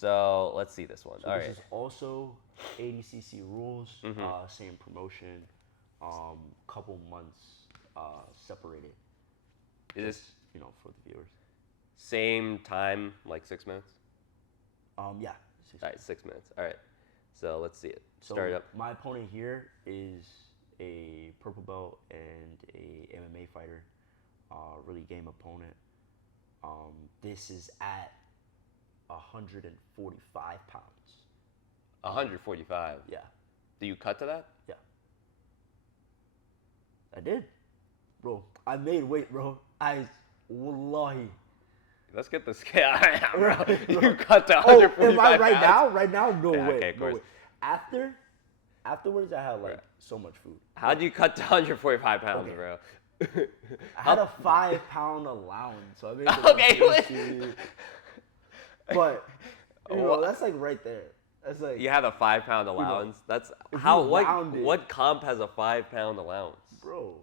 So let's see this one. So All this right. is also 80cc rules, same promotion, couple months separated. Is this For the viewers. same time, like 6 minutes? Yeah. All right, 6 minutes. All right. So let's see it. So Start it up. my opponent here is a purple belt and a MMA fighter, really game opponent. This is at 145 pounds. 145. Yeah, Do you cut to that? yeah. I did, bro. I made weight, bro. Wallahi. Let's get this guy out, bro. Bro. You cut to Oh, 145 am I right pounds? now? Right now, no Yeah, way. okay, of no course. way. Afterwards, I had like Right. so much food. How'd you cut to 145 pounds, Okay. bro? I had a 5-pound allowance, so I made it Okay, like wait. juicy. But that's like right there. That's like You had a 5-pound allowance. That's if how. you What round it- what comp has a 5-pound allowance? bro.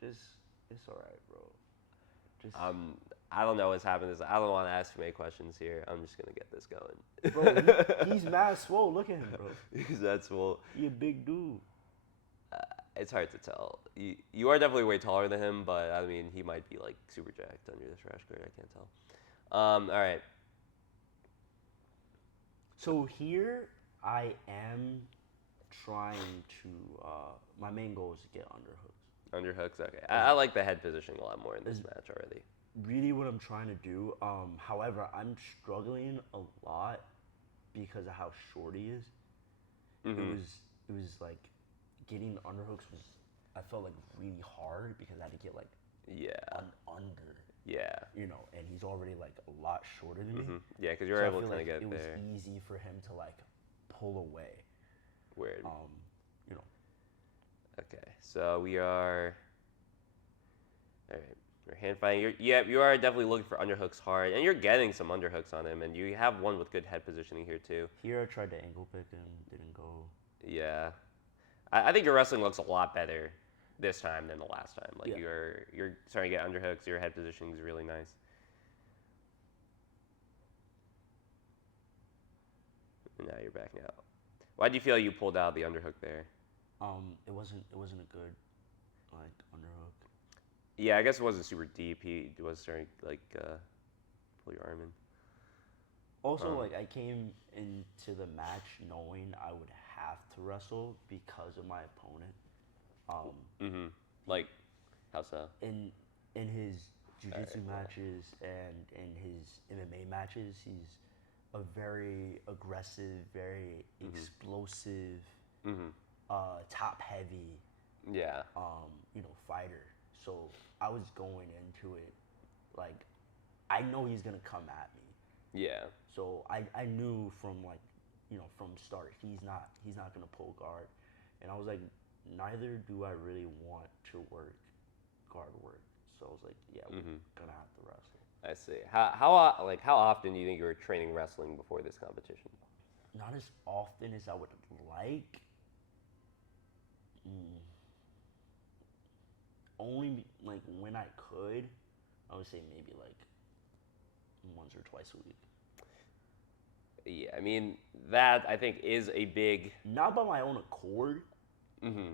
Just it's all right, bro. Just I don't know what's happening. I don't want to ask too many questions here. I'm just gonna get this going. bro, he's mad swole. Look at him, bro. That's well. He a big dude. It's hard to tell. You are definitely way taller than him, but I mean, he might be like super jacked under this rash guard. I can't tell. All right. So here I am trying to. My main goal is to get underhooks. Underhooks. Okay. I like the head positioning a lot more in this match already. Really, what I'm trying to do. However, I'm struggling a lot because of how short he is. Mm-hmm. It was like getting underhooks was. I felt like really hard because I had to get like Yeah. under. Yeah. And he's already like a lot shorter than me. Mm-hmm. Yeah, because So you're I able feel to like get it there. was easy for him to like pull away. Weird. You know. Okay, so we are. All right, we're hand fighting. You are definitely looking for underhooks hard, and you're getting some underhooks on him, and you have one with good head positioning here too. Here I tried to ankle pick him, didn't go. Yeah, I think your wrestling looks a lot better this time than the last time. Like Yeah. you're starting to get underhooks. Your head positioning is really nice. And now you're backing out. Why do you feel you pulled out the underhook there? It wasn't a good like underhook. Yeah, I guess it wasn't super deep. He was starting like pull your arm in. Also, like I came into the match knowing I would have to wrestle because of my opponent. Like, how so? In his jiu-jitsu matches and in his MMA matches, he's a very aggressive, very explosive, top heavy, Yeah. Fighter. So I was going into it like I know he's gonna come at me. Yeah. So I knew from like, from start he's not gonna pull guard, and I was like, neither do I really want to work guard work. So I was like, yeah, we're gonna have to wrestle. I see. How often do you think you were training wrestling before this competition? Not as often as I would like. Only like when I could, I would say maybe like once or twice a week. Yeah, I mean that I think is a big. Not by my own accord. Mm-hmm.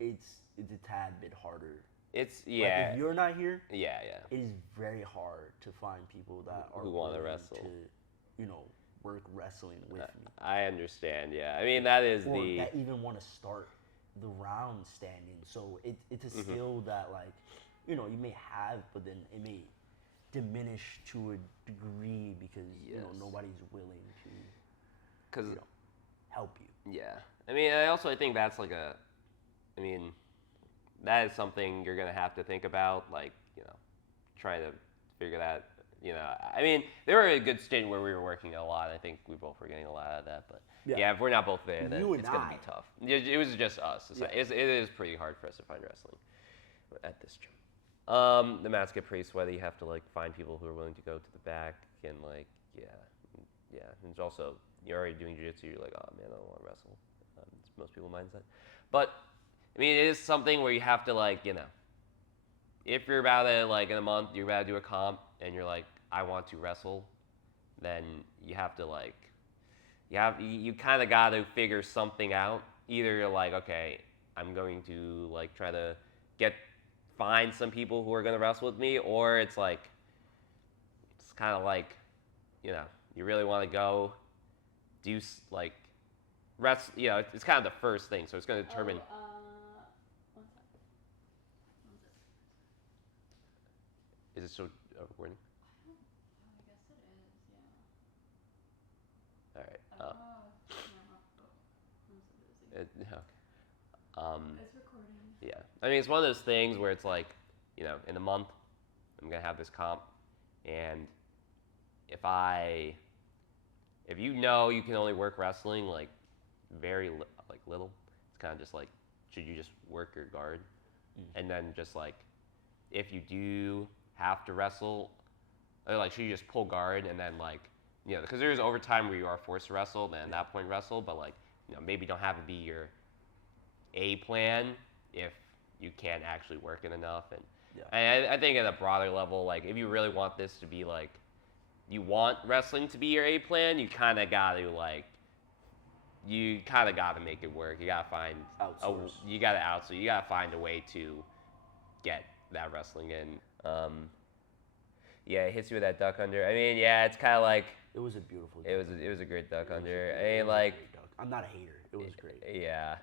It's a tad bit harder. It's Like yeah. if you're not here, Yeah. it is very hard to find people that are Who wanna willing wrestle. to, work wrestling with me. I understand. Yeah. I mean that is Or the. that even want to start the round standing. So it's a skill that like, you may have, but then it may diminish to a degree because nobody's willing to, Because help you. yeah. I mean I think that's like a. I mean, that is something you're gonna have to think about, like trying to figure that. I mean, there were a good stint where we were working a lot. I think we both were getting a lot out of that, but yeah, if we're not both there, then it's gonna be tough. It was just us. It is pretty hard for us to find wrestling at this gym. The mats get pretty sweaty. You have to like find people who are willing to go to the back and like yeah. And it's also you're already doing jiu-jitsu. You're like, oh man, I don't want to wrestle. It's most people's mindset, but. I mean, it is something where you have to like, if you're about to like in a month, you're about to do a comp, and you're like, I want to wrestle. then you have to like, you kind of got to figure something out. Either you're like, okay, I'm going to like try to find some people who are going to wrestle with me, or it's like, it's kind of like, you really want to go do like rest. It's kind of the first thing, so it's going to determine. One second. Is it still recording? I guess it is, yeah. All right. No, I'm so busy. Okay. It's recording. Yeah. I mean, it's one of those things where it's like, in a month, I'm gonna have this comp, and if you can only work wrestling like very like little, it's kind of just like, should you just work your guard, and then just like, if you do have to wrestle, or like, should you just pull guard and then like, because there's overtime where you are forced to wrestle, then at that point wrestle, but like, maybe don't have it be your A plan if you can't actually work it enough. And I think at a broader level, like if you really want this to be like, you want wrestling to be your A plan, you kind of got to make it work. You got to find Outsource. You got to outsource. You got to find a way to get that wrestling in. Yeah, it hits you with that duck under. I mean, yeah, it's kind of like, It was a beautiful. it was a great duck under. I mean, like, I'm not a hater. It was great. Yeah.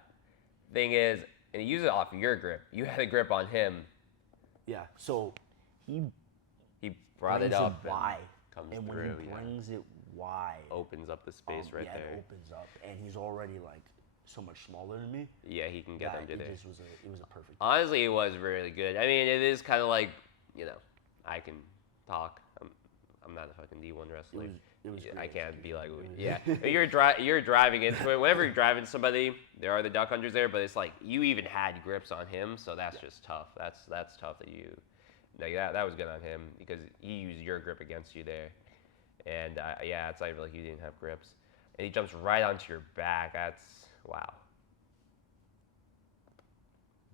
Thing is, and he used it off of your grip. You had a grip on him. Yeah. So he Brought it brings up. wide, Comes and when through. he brings it wide, Opens up the space right yeah, there. it opens up, and he's already like so much smaller than me. Yeah, he can get under there. It was a perfect. Honestly, it was really good. I mean, it is kind of like, I can talk. I'm not a fucking D1 wrestler. It was I great can't be like, execution. yeah. You're driving into it. Whenever you're driving somebody, there are the duck unders there, but it's like you even had grips on him, so that's just tough. That's tough that you. No, that was good on him because he used your grip against you there, and it's like you didn't have grips, and he jumps right onto your back. That's wow.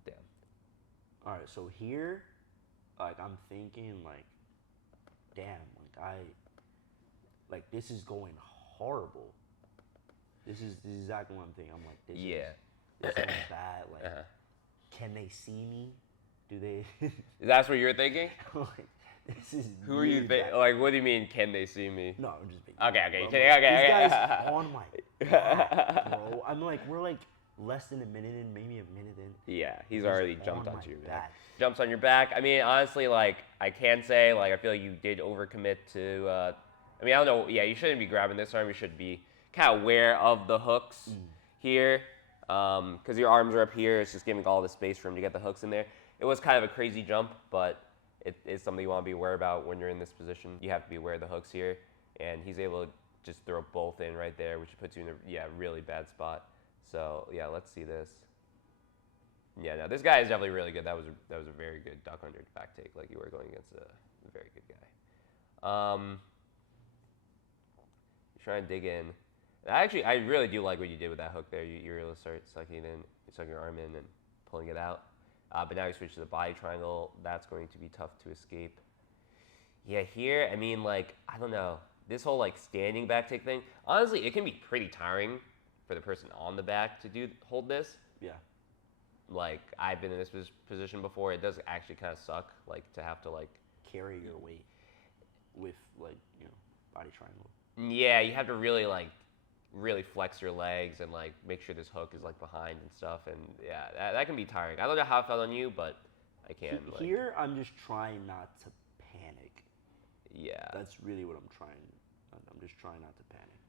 Damn. All right, so here, like I'm thinking like, damn, this is going horrible. This is exactly what I'm thinking. I'm like, this is bad. Like, can they see me? Do they? That's what you're thinking? Like, this is. Who are you bad. like? What do you mean? Can they see me? No, I'm just being. Okay. Bro, Okay. These guys on my back, bro. I'm like, we're like less than a minute in, maybe a minute in. Yeah, he's already jumped on onto my your back. back. Jumps on your back. I mean, honestly, like I can say, like I feel like you did overcommit to. I mean, I don't know. Yeah, you shouldn't be grabbing this arm. You should be kind of aware of the hooks here, because your arms are up here. It's just giving all the space for him to get the hooks in there. It was kind of a crazy jump, but it is something you want to be aware about when you're in this position. You have to be aware of the hooks here, and he's able to just throw both in right there, which puts you in a really bad spot. So yeah, let's see this. Yeah, no, this guy is definitely really good. That was a very good duck under back take. Like you were going against a very good guy. You're trying to dig in. I really do like what you did with that hook there. You were able to start sucking it in, you suck your arm in and pulling it out. But now you switch to the body triangle. That's going to be tough to escape. Yeah, here, I mean, like, I don't know. This whole, like, standing back take thing, honestly, it can be pretty tiring for the person on the back to hold this. Yeah. Like, I've been in this position before. It does actually kind of suck, like, to have to, like... Carry your weight with, like, body triangle. Yeah, you have to really, like, really flex your legs and like make sure this hook is like behind and stuff, and yeah, that can be tiring. I don't know how it felt on you, but I can. Here, I'm just trying not to panic. Yeah. That's really what I'm trying. I'm just trying not to panic.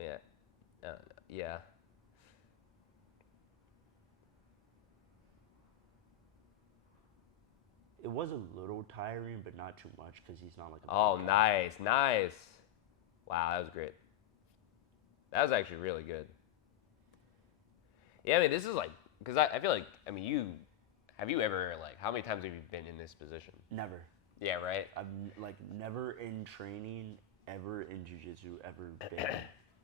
Yeah. Yeah. Yeah. It was a little tiring, but not too much because he's not like a... Oh, nice. Wow, that was great. That was actually really good. Yeah, I mean, this is like, because I feel like, I mean, have you ever, like, how many times have you been in this position? Never. Yeah, right? I've, like, never in training, ever in Jiu-Jitsu, ever been,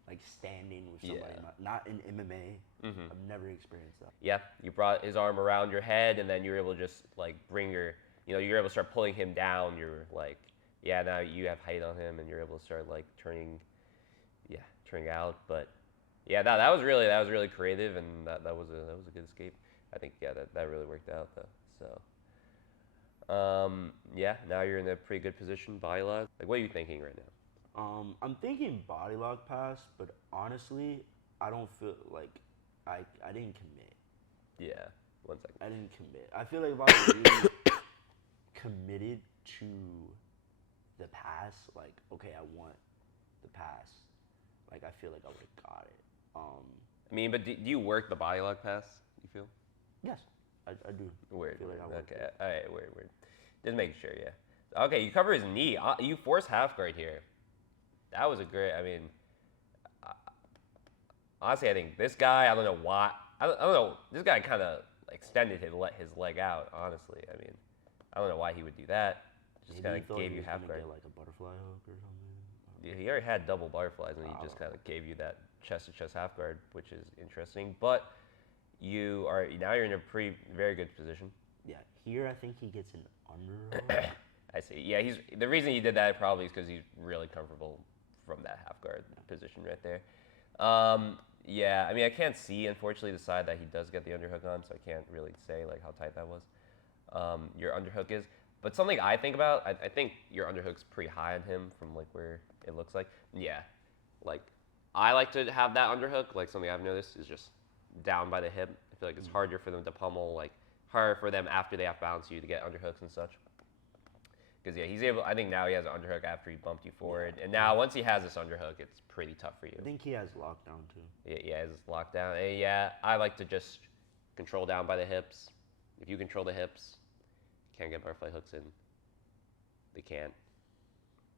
like, standing with somebody. Not in MMA. I've never experienced that. Yeah, you brought his arm around your head, and then you were able to just, like, bring your, you're able to start pulling him down. You're like, yeah, now you have height on him, and you're able to start like turning out. But yeah, that was really creative, and that was a good escape. I think that really worked out though. So yeah, now you're in a pretty good position, body lock. Like, what are you thinking right now? I'm thinking body lock pass, but honestly, I don't feel like I didn't commit. Yeah, 1 second. I didn't commit. I feel like if I really committed to the pass, like, okay, I want the pass, like, I feel like I would have got it. I mean, but do you work the body lock pass? You feel? Yes, I do. Weird. I feel like I worked Okay. it. All right. Weird. Just making sure. Yeah. Okay. You cover his knee. You force half guard here. That was a great. I mean, honestly, I think this guy. I don't know why. I don't know. This guy kind of extended his leg out. Honestly, I mean, I don't know why he would do that. Just kind of gave you half guard. Get like a butterfly hook or something. Yeah, he already had double butterflies, and he just kind of gave you that chest-to-chest half guard, which is interesting. But you're in a very good position. Yeah, here I think he gets an underhook. I see. Yeah, the reason he did that probably is because he's really comfortable from that half guard position right there. Yeah, I mean, I can't see, unfortunately, the side that he does get the underhook on, so I can't really say like how tight that was. Your underhook is. But something I think about, I think your underhook's pretty high on him from like where it looks like. Yeah, like I like to have that underhook. Like something I've noticed is just down by the hip. I feel like it's harder for them to pummel, like harder for them after they outbalance you to get underhooks and such. Because yeah, he's able. I think now he has an underhook after he bumped you forward, and now once he has this underhook, it's pretty tough for you. I think he has lockdown too. Yeah, it's lockdown. And yeah, I like to just control down by the hips. If you control the hips, can't get butterfly hooks in. They can't.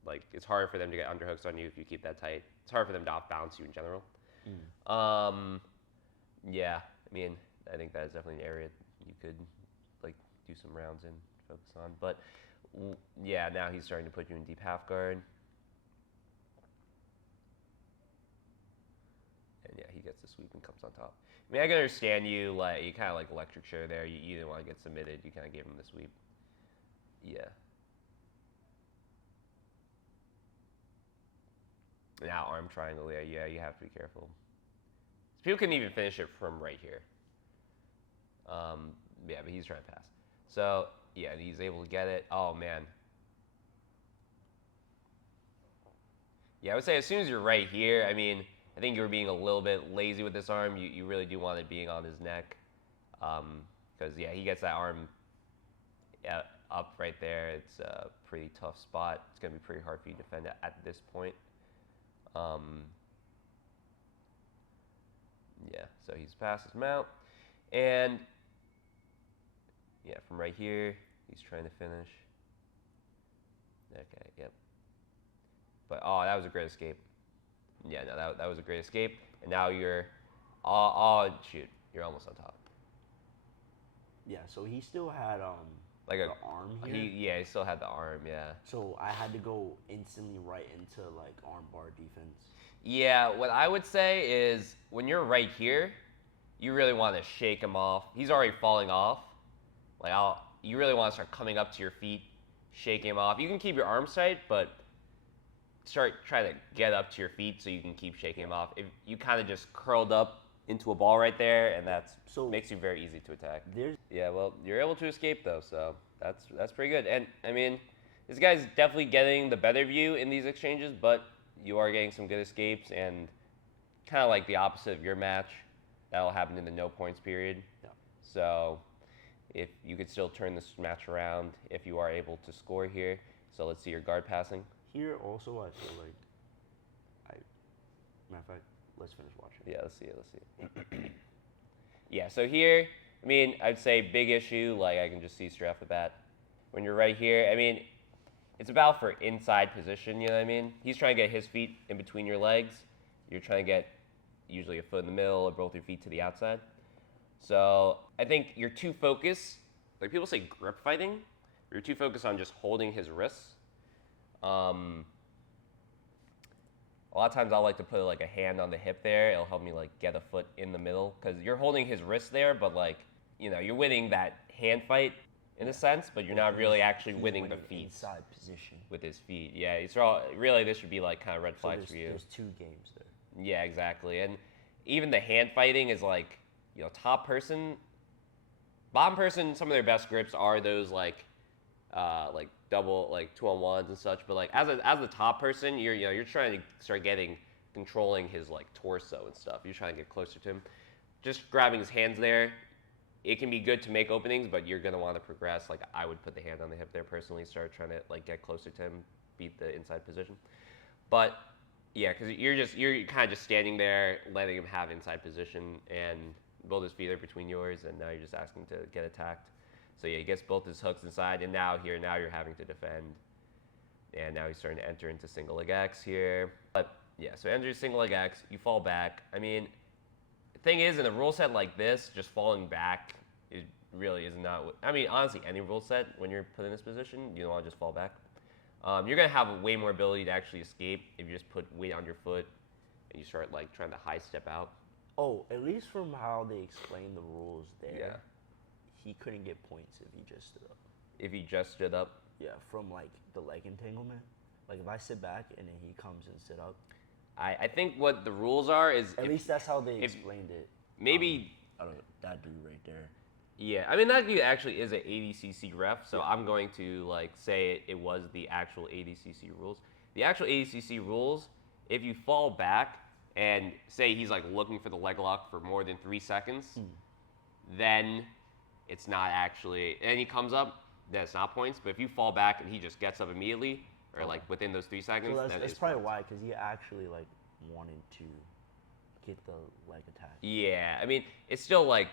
Like, it's harder for them to get underhooks on you if you keep that tight. It's hard for them to off balance you in general. Yeah, I mean, I think that is definitely an area you could like do some rounds in, focus on. But yeah, now he's starting to put you in deep half guard. And yeah, he gets the sweep and comes on top. I mean, I can understand you, like, you kind of like electric chair there. You didn't want to get submitted. You kind of gave him the sweep. Yeah. Now arm triangle, yeah, you have to be careful. People couldn't even finish it from right here. Yeah, but he's trying to pass. So, yeah, he's able to get it. Oh, man. Yeah, I would say as soon as you're right here, I mean, I think you were being a little bit lazy with this arm. You really do want it being on his neck. Because, yeah, he gets that arm up right there. It's a pretty tough spot. It's going to be pretty hard for you to defend at this point. Yeah, so he's past his mount. And, yeah, from right here, he's trying to finish. Okay, yep. But, oh, that was a great escape. Yeah, no, that was a great escape. And now you're, shoot, you're almost on top. Yeah, so he still had Like the arm here. He still had the arm, yeah. So I had to go instantly right into like arm bar defense. Yeah, what I would say is when you're right here, you really want to shake him off. He's already falling off. Like you really want to start coming up to your feet, shaking him off. You can keep your arms tight, but try to get up to your feet so you can keep shaking him off. If you kind of just curled up into a ball right there, and makes you very easy to attack. Yeah, well, you're able to escape though, so that's pretty good. And I mean, this guy's definitely getting the better view in these exchanges, but you are getting some good escapes, and kind of like the opposite of your match, that'll happen in the no points period. Yeah. So if you could still turn this match around if you are able to score here. So let's see your guard passing. Here also, I feel like matter of fact, let's finish watching. Yeah, let's see it. Yeah, so here, I mean, I'd say big issue, like I can just see straight off the bat. When you're right here, I mean, it's about for inside position, you know what I mean? He's trying to get his feet in between your legs. You're trying to get usually a foot in the middle or both your feet to the outside. So I think you're too focused, like people say grip fighting, you're too focused on just holding his wrists. A lot of times I'll like to put like a hand on the hip there. It'll help me like get a foot in the middle because you're holding his wrist there, but like, you know, you're winning that hand fight in a sense, but you're not really actually winning the feet inside position. with his feet. Yeah, it's all really this should be like kind of red So flags for you. there's 2 games there. Yeah, exactly. And even the hand fighting is like, top person, bottom person. Some of their best grips are those like double, like 2-on-1s and such. But like as the top person, you're trying to start controlling his like torso and stuff. You're trying to get closer to him. Just grabbing his hands there, it can be good to make openings, but you're gonna want to progress. Like I would put the hand on the hip there personally, start trying to like get closer to him, beat the inside position. But yeah, because you're kind of just standing there, letting him have inside position, and both his feet are between yours, and now you're just asking to get attacked. So yeah, he gets both his hooks inside, and now you're having to defend, and now he's starting to enter into single leg X here. But yeah, so enter single leg X, you fall back. I mean, the thing is, in a rule set like this, just falling back it really is not. I mean, honestly, any rule set when you're put in this position, you don't want to just fall back. You're gonna have way more ability to actually escape if you just put weight on your foot and you start like trying to high step out. Oh, at least from how they explain the rules there, Yeah. he couldn't get points if he just stood up. If he just stood up. Yeah, from like the leg entanglement. Like if I sit back and then he comes and sit up. I think what the rules are is At least that's how they explained it. maybe. I don't know, that dude right there. Yeah, I mean that dude actually is an ADCC ref, so I'm going to like say it was the actual ADCC rules. The actual ADCC rules, if you fall back and say he's like looking for the leg lock for more than 3 seconds, then it's not actually, and he comes up, then it's not points. But if you fall back and he just gets up immediately, or like within those 3 seconds, So then that's it's probably points. why, because he actually like wanted to get the leg attack. Yeah, I mean it's still like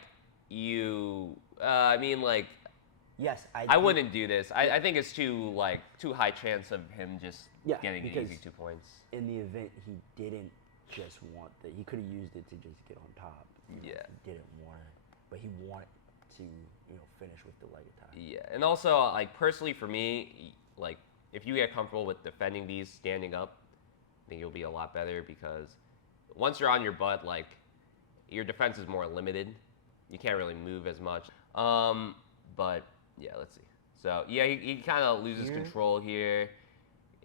I mean like. Yes, I wouldn't do this. I think it's too high chance of him just getting an easy 2 points. In the event he didn't just want that, he could have used it to just get on top. Yeah. He didn't want it, but he wanted to, finish with the leg attack. Yeah, and also like personally for me, like if you get comfortable with defending these standing up, I think you'll be a lot better because once you're on your butt, like your defense is more limited. You can't really move as much. But yeah, let's see. So yeah, he kind of loses control here.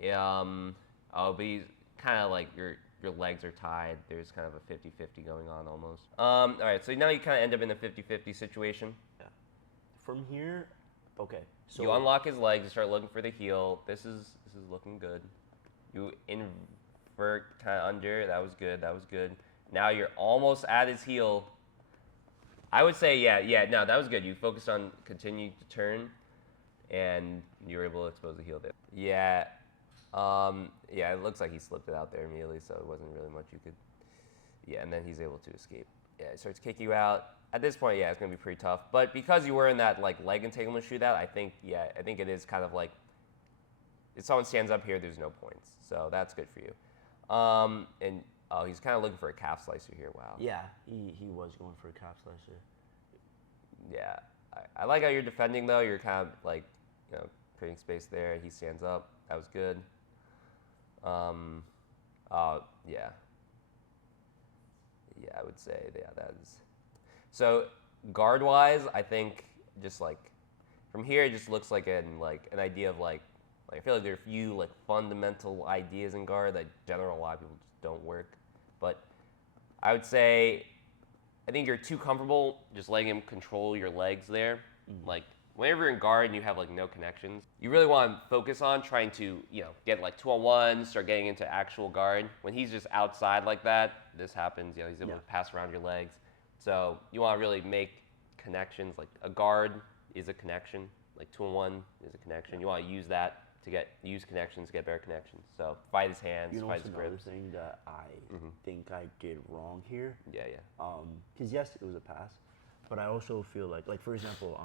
But he's kind of like your legs are tied. There's kind of a 50-50 going on almost. All right, so now you kind of end up in a 50-50 situation. Yeah. From here, okay. So You unlock his legs, you start looking for the heel. This is looking good. You invert kind of under. That was good. Now you're almost at his heel. I would say, no, that was good. You focused on continue to turn, and you were able to expose the heel there. Yeah, it looks like he slipped it out there immediately, so it wasn't really much you could. Yeah, and then he's able to escape. Yeah, he starts kicking you out. At this point, it's gonna be pretty tough. But because you were in that like leg entanglement shootout, I think it is kind of like if someone stands up here, there's no points, so that's good for you. And he's kind of looking for a calf slicer here. Wow. Yeah, he was going for a calf slicer. Yeah, I like how you're defending though. You're kind of like, creating space there. He stands up. That was good. Yeah. Yeah, I would say that is. So guard-wise, I think just like from here, it just looks like an idea of like I feel like there are a few like fundamental ideas in guard that general a lot of people just don't work. But I would say I think you're too comfortable just letting him control your legs there. Like whenever you're in guard and you have like no connections, you really want to focus on trying to get like 2-on-1, start getting into actual guard. When he's just outside like that, this happens. He's able to pass around your legs. So you want to really make connections. Like a guard is a connection. Like 2-on-1 is a connection. You want to use that to use connections, get better connections. So fight his hands, fight his another grips. thing that I think I did wrong here. Yeah. Because yes, it was a pass, but I also feel like for example,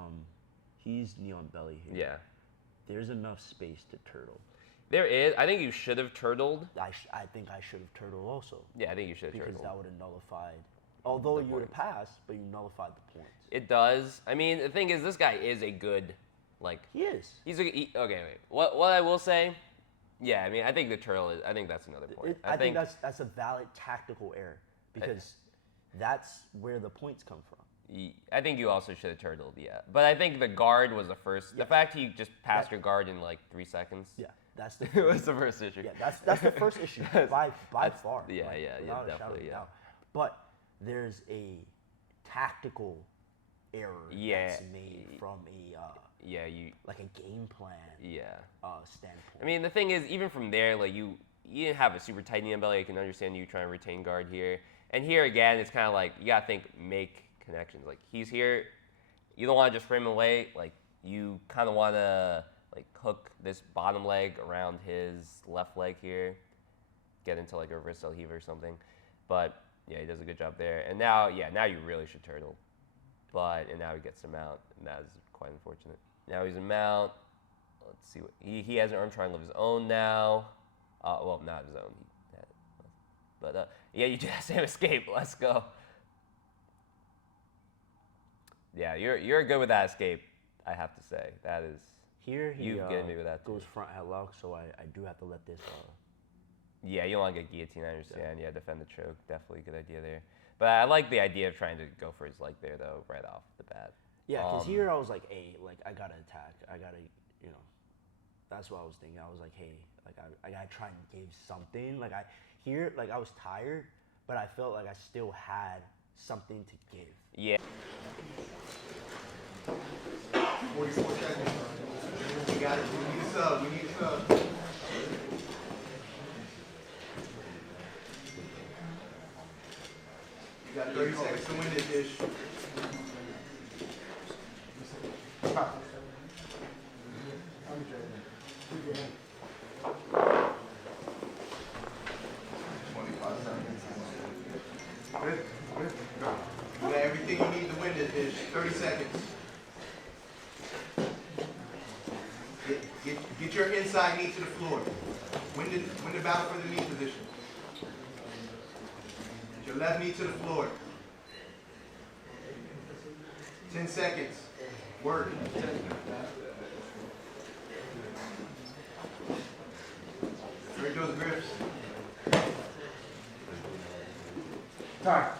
he's knee on belly here. Yeah. There's enough space to turtle. There is. I think you should have turtled. I think I should have turtled also. Yeah, I think you should have Because turtled. that would have nullified. Although The you would have points. passed, but you nullified the points. It does. I mean, the thing is, this guy is a good, He is. okay, wait. What I will say, yeah, I mean, I think the turtle is, I think that's another point. I think that's a valid tactical error because that's where the points come from. I think you also should have turtled, yeah. But I think the guard was the first. The fact he just passed your guard in like 3 seconds. Yeah, that's the. It was the first issue. Yeah, that's the first issue by far. Yeah, like, yeah, without a shadow of definitely, a yeah. doubt. But there's a tactical error that's made from a like a game plan standpoint. I mean, the thing is, even from there, like you didn't have a super tight knee belly. I can understand you trying to retain guard here. And here again, it's kind of like you gotta think, make connections. Like he's here, you don't want to just frame him away. Like you kind of want to like hook this bottom leg around his left leg here, get into like a wrist El heave or something. But yeah, he does a good job there. And now, now you really should turtle. And now he gets him out, and that is quite unfortunate. Now he's in mount. Let's see what he has an arm triangle of his own now. Well, not his own. Yeah, you just have escape. Let's go. Yeah, you're good with that escape. I have to say that is. Here he you've getting me with that too. goes front headlock, so I do have to let this. Yeah, you don't want to get guillotine. I understand. Yeah, defend the choke. Definitely a good idea there. But I like the idea of trying to go for his leg there though, right off the bat. Yeah, because here I was like, hey, like I gotta attack. I gotta, that's what I was thinking. I was like, hey, like I gotta try and give something. Like I was tired, but I felt like I still had something to give. Yeah. 44 seconds. We got it. We need a sub. We need a sub. You got 30 seconds to win this dish. Good. Go. You got everything you need to win this dish. 30 seconds. Get your inside knee to the floor. Win the battle for the knee position. Get your left knee to the floor. 10 seconds. Work. Break those grips. Time.